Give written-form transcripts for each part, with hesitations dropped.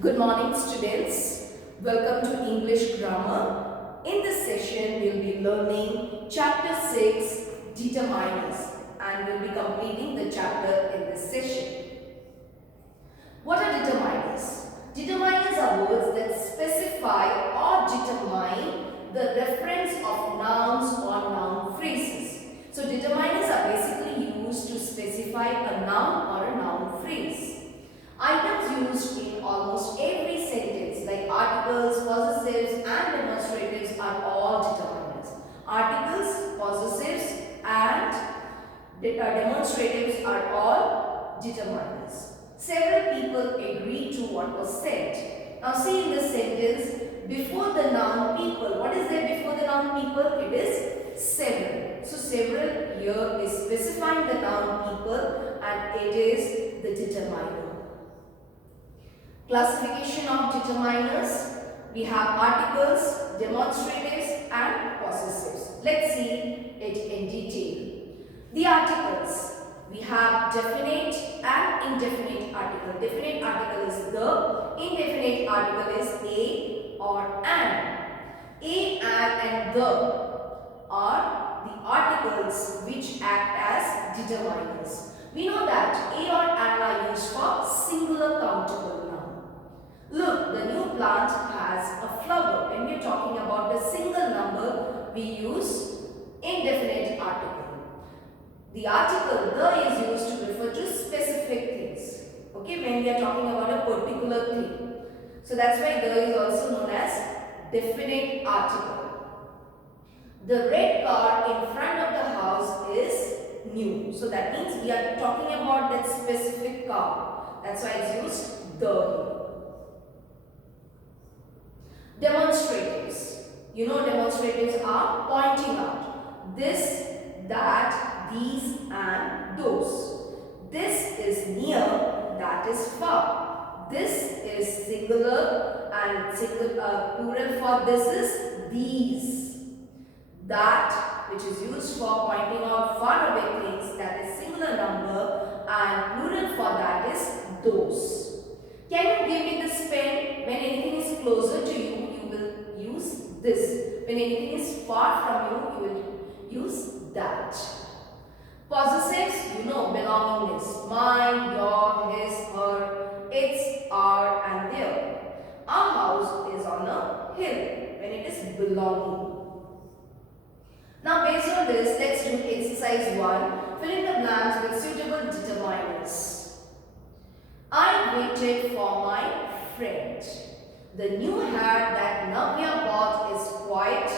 Good morning, students. Welcome to English Grammar. In this session, we'll be learning Chapter 6, Determiners, and we'll be completing the chapter in this session. What are determiners? Determiners are words that specify or determine the reference of nouns or noun phrases. So, determiners are basically used to specify a noun or a noun phrase. Items used in almost every sentence like articles, possessives and demonstratives are all determiners. Articles, possessives and demonstratives are all determiners. Several people agreed to what was said. Now see in this sentence, before the noun people, what is there before the noun people? It is several. So several here is specifying the noun people and it is the determiner. Classification of determiners. We have articles, demonstratives and possessives. Let's see it in detail. The articles. We have definite and indefinite article. Definite article is the, indefinite article is a or an. A, and the are the articles which act as determiners. We know that a or an are used for singular countable noun. Look, the new plant has a flower. When we are talking about a single number, we use indefinite article. The article the is used to refer to specific things. Okay, when we are talking about a particular thing. So that's why the is also known as definite article. The red car in front of the house is new. So that means we are talking about that specific car. That's why it's used the. Demonstratives. You know demonstratives are pointing out this, that, these and those. This is near, that is far. This is singular and plural for this is these. That, which is used for pointing out far away things, that is singular number, and plural for that is those. Can you give me this pen? When anything is closer to you, you will use this. When anything is far from you, you will use that. Possessives, you know, belongingness. Mine, your, his, her, its, our and their. Our house is on a hill when it is belonging. Now based on this, let's do exercise 1. Fill in the blanks with suitable determiners. I waited for my friend. The new hat that Navya bought is quite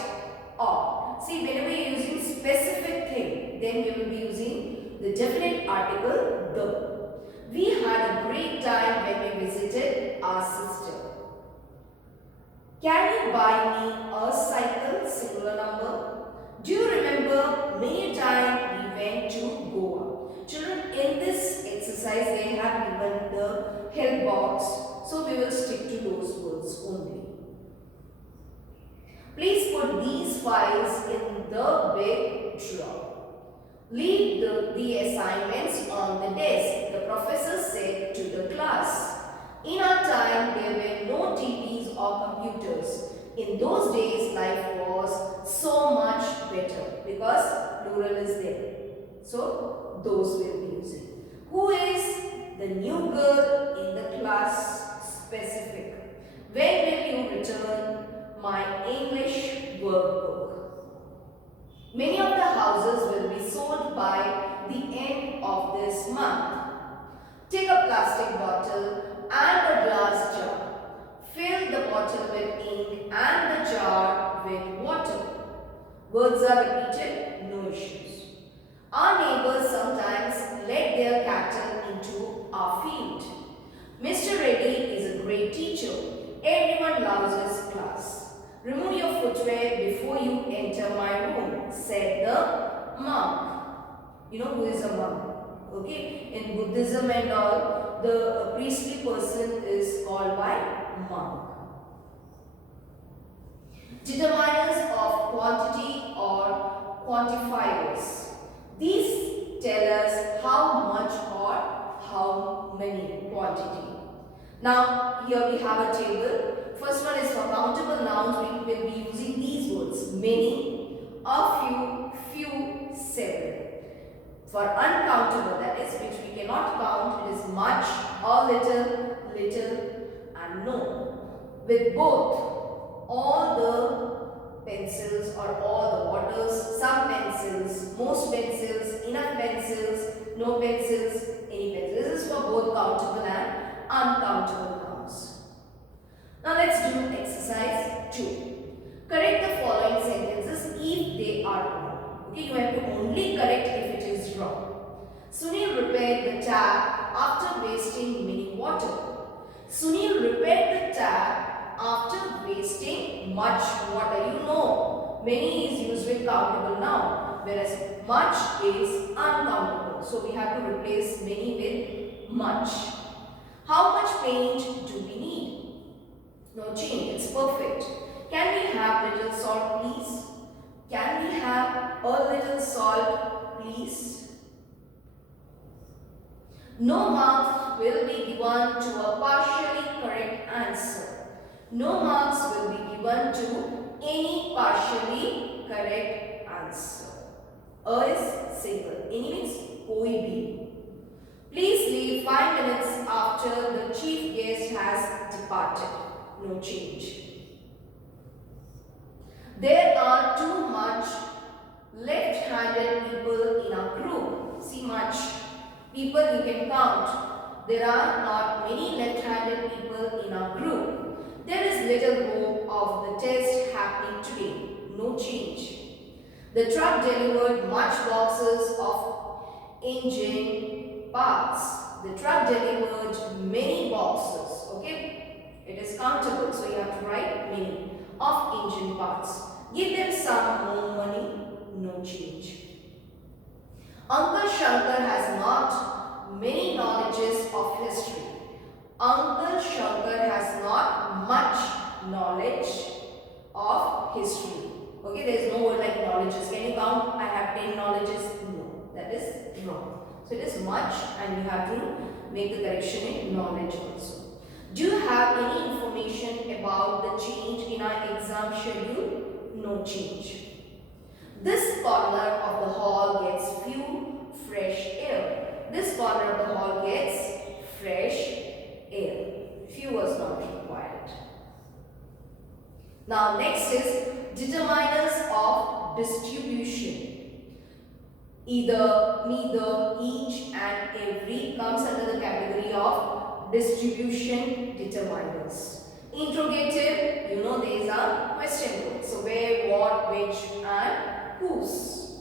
odd. See, whenever you are using specific thing, then you will be using the definite article the. We had a great time when we visited our sister. Can you buy me a cycle? Singular number. Do you remember many times we went to Goa? Children, in this exercise they have given the help box, so we will stick to those words only. Please put these files in the big drawer. Leave the assignments on the desk, the professor said to the class. In our time, there were no TVs or computers. In those days, life was so much better because plural is there. So, those will be using. Who is the new girl in the class? Specific. When will you return my English workbook? Many of the houses will be sold by the end of this month. Take a plastic bottle and a glass jar. Fill the bottle with ink and the jar with water. Words are repeated, no issues. Our neighbors sometimes let their cattle into our field. Mr. Reddy is a great teacher. Everyone loves his class. Remove your footwear before you enter my room, said the monk. You know who is a monk? Okay, in Buddhism and all, the priestly person is called by monk. Determiners of quantity or quantifiers. These tell us how much or how many quantity. Now here we have a table. First one is for countable nouns. We will be using these words: many, a few, several. For uncountable, that is which we cannot count, it is much, a little, and no. With both, all the pencils or all the waters, some pencils, most pencils, enough pencils, no pencils, any pencils. This is for both countable and uncountable nouns. Now let's do exercise 2. Correct the following sentences if they are wrong. Okay, you have to only correct if it is wrong. Sunil repaired the tap after wasting many water. Sunil repaired the tap after wasting much water. You know, many is used with countable noun, whereas much is uncountable. So we have to replace many with much. How much paint do we need? No change, it's perfect. Can we have little salt, please? Can we have a little salt, please? No marks will be given to a partially correct answer. No marks will be given to any partially correct answer. A is single. Any means koi bhi. Please leave 5 minutes after the chief guest has departed. No change. There are too much left-handed people in our group. See, much people you can count. There are not many left-handed people in our group. There is little hope of the test happening today. No change. The truck delivered much boxes of engine parts. The truck delivered many boxes. Okay, it is countable, so you have to write many of engine parts. Give them some more money. No change. Uncle Shankar has not many knowledges of history. Uncle Shankar has not much knowledge of history. Okay, there is no word like knowledges. Can you count? I have 10 knowledges. No, that is wrong. So it is much, and you have to make the correction in knowledge also. Do you have any information about the change in our exam schedule? No change. This corner of the hall gets few fresh air. This corner of the hall gets fresh air. Few was not required. Now next is determiners of distribution. Either, neither, each and every comes under the category of distribution determiners. Interrogative, you know these are question words. So where, what, which and whose.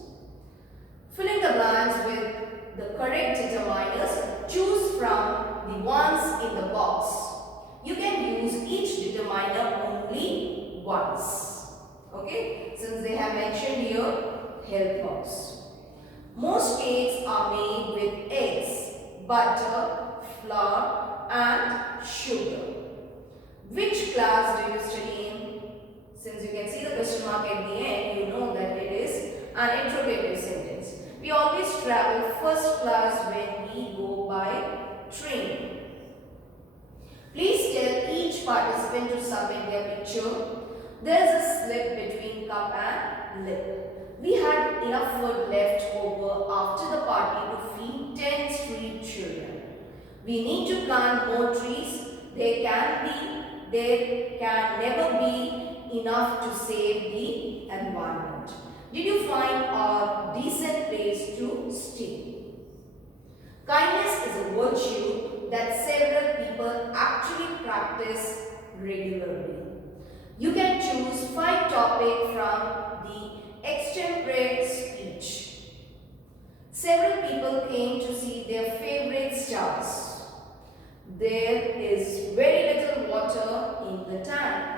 Filling the blanks with the correct determiners, choose from the ones in the box. You can use each determiner only once. Okay, since they have mentioned here, help us. Most cakes are made with eggs, butter, flour and sugar. Which class do you study in? Since you can see the question mark at the end, you know that it is an interrogative sentence. We always travel first class when we go by train. Please tell each participant to submit their picture. There is a slip between cup and lip. We had enough food left over after the party to feed 10 street children. We need to plant more trees. There can never be enough to save the environment. Did you find a decent place to stay? Kindness is a virtue that several people actually practice regularly. You can choose 5 topics from the extempore speech. Several people came to see their favorite stars. There is very little water in the tank.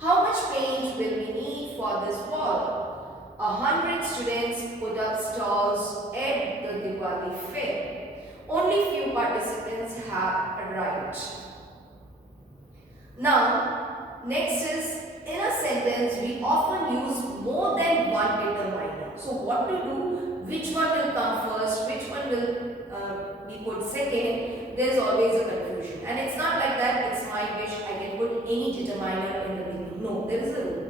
How much paint will we need for this wall? 100 students put up stalls at the Diwali fair. Only few participants have arrived. Now, next is, in a sentence, we often use more than one determiner. So, what to do? Which one will come first? Which one will be put second? there is always a confusion. And it's not like that, it's my wish, I can put any determiner in the beginning. No, there is a rule.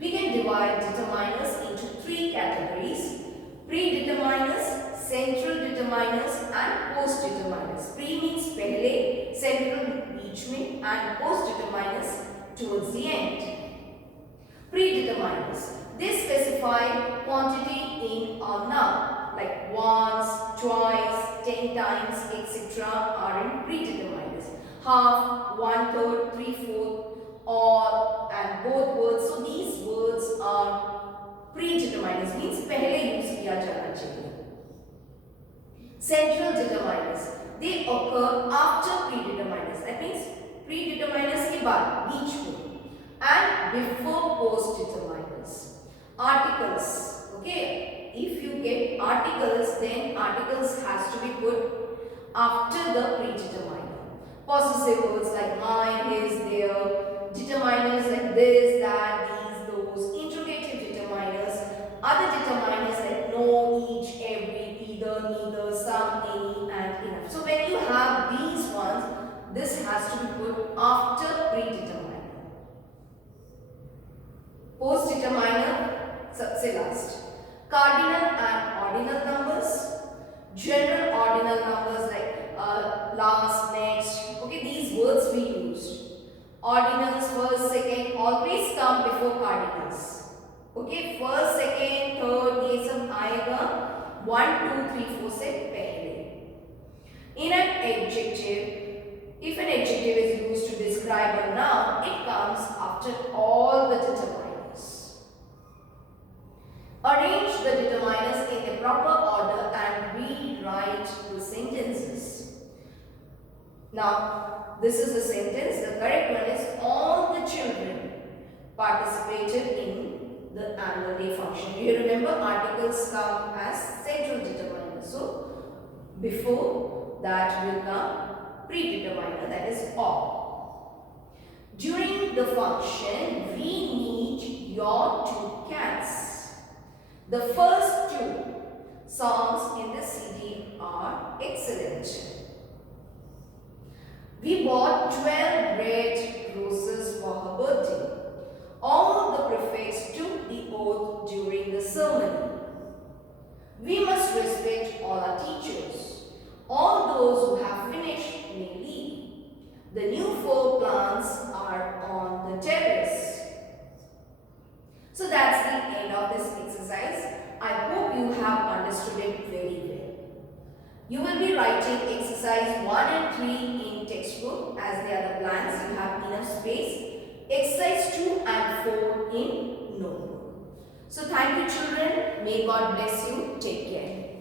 We can divide determiners into three categories: predeterminers, central determiners and post determiners. Pre means pehle, central बीच में and post determiners towards the end. Predeterminers, they specify quantity in a noun like once, twice, 10 times, etc. are in predeterminers. Half, 1/3, 3/4, or and both words. So these words are predeterminers, means पहले use किया जाना चाहिए. Central determiners, they occur after predeterminers. That means predeterminers के बाद, बीच में, and before post determiners. Articles, okay, if you get articles, then articles has to be put after the predeterminer. Possessive words like mine, his, their, determiners like this, that, these, those. Interrogative determiners, other determiners like no, each, every, either, neither, some, any, and enough. So when you have these ones, this has to be put after predeterminer. Post determiner, सबसे last. Cardinal and ordinal numbers. General ordinal numbers like last, next. Okay, these words we used. Ordinals, first, second, always come before cardinals. Okay, first, second, third, ये सब आएगा 1, 2, 3, 4 से पहले. In an adjective, if an adjective is used to describe a noun, it comes after all the determiners. Arrange the determiners in the proper order and rewrite the sentences. Now, this is the sentence. The correct one is all the children participated in the annual day function. You remember articles come as central determiners. So, before that will come predeterminer, that is all. During the function, we need your 2 cats. The first 2 songs in the CD are excellent. We bought 12 red roses for her birthday. All the prefects took the oath during the ceremony. We must respect all our teachers. All those who have finished may leave. The new 4 plants are on the terrace. So that's the end of this exercise. I hope you have understood it very well. You will be writing exercise 1 and 3 in textbook as they are the blanks. You have enough space. Exercise 2 and 4 in notebook. So thank you children. May God bless you. Take care.